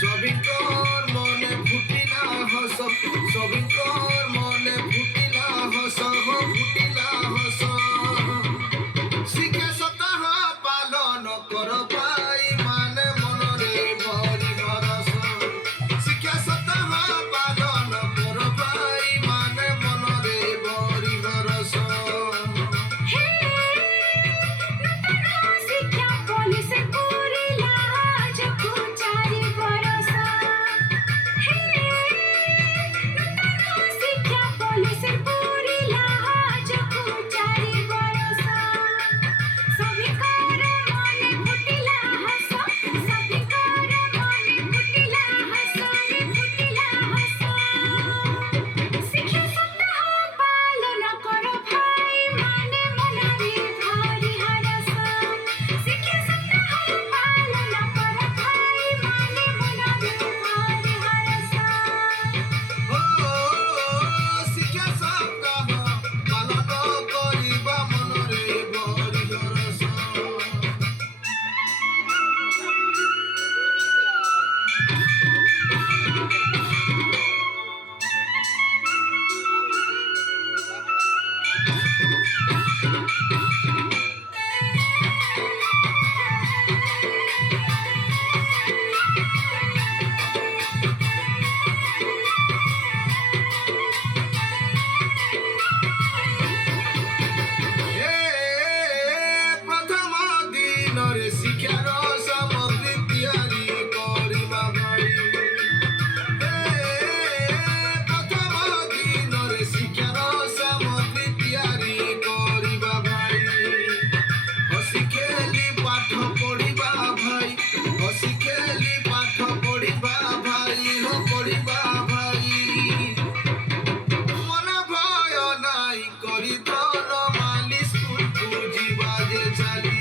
সবিকর মনে ফুটিলা হস, সবিকর মনে ফুটিলা হস, ফুটিলা হস। শিক্ষা সপ্তাহ পালন কর ভাই মানে মনরে ভরি হরস। শিক্ষা সপ্তাহ পালন কর ভাই মানে মনরে ভরি হরস। শিক্ষার সামগ্রী তিয়ারি করিবা ভাই। প্রথম দিନରେ শিক্ষার সামগ্রী তিয়ারি করিবা ভাই। হসি খেলি পাঠ পড়িবা ভাই, হসি খেলি পাঠ পড়িবা ভাই, পড়িবা ভাই। মনে ভয় নাই করি ধন মালি স্কুলକୁ ଯିବା ଯେ ଚାଲି।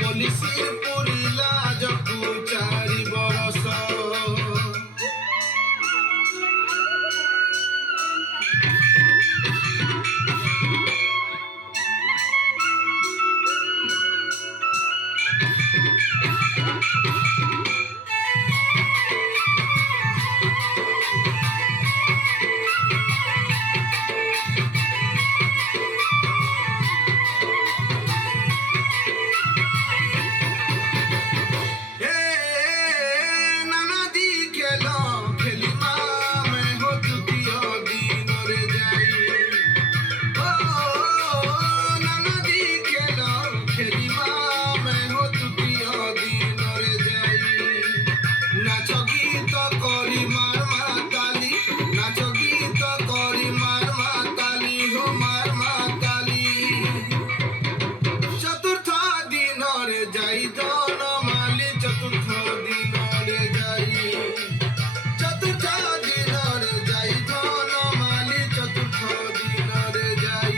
পলিসির পুরিলা যকু 4 বরষ। যাই ধন মালি চতুর্থ দিনরে যাই, চতুর্থ দিনরে যাই ধন মালি চতুর্থ দিনরে যাই।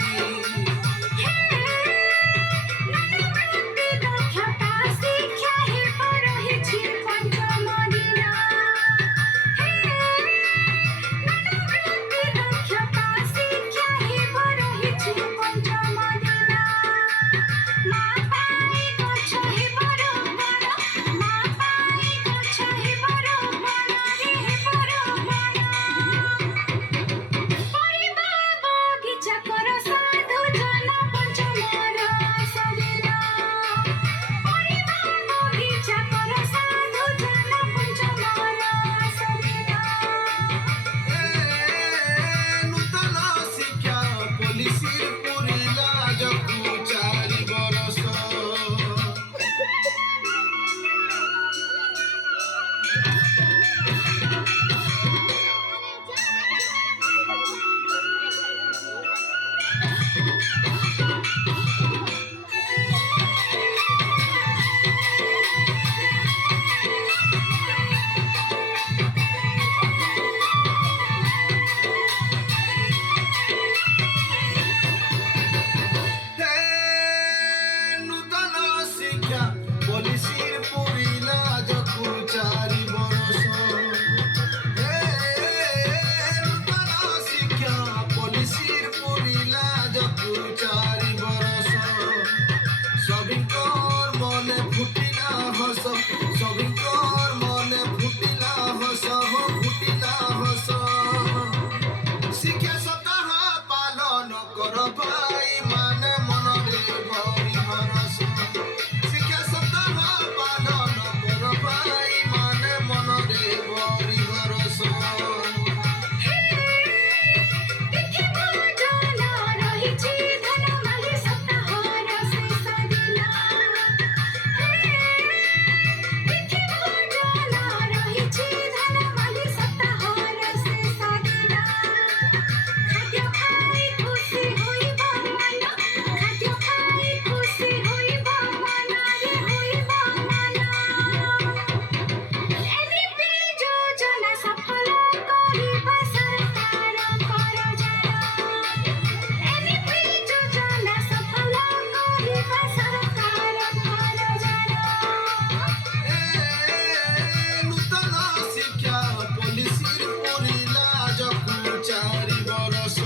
পলিসির পুরিলা যকু 4 বরষ। সবিঙ্কর মনে ফুটিলা হস সবিঙ্কর মনে ফুটিলা হস ফুটিলা হস শিক্ষা সপ্তাহ পালন কর ভাই মানে মନରେ ভরি হরস শিক্ষা সপ্তাহ পালন কর ভাই মানে মନରେ ভরি হরস নূতন শিক্ষা পলিসির পড়িলা যখন 4 বরষ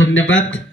ধন্যবাদ।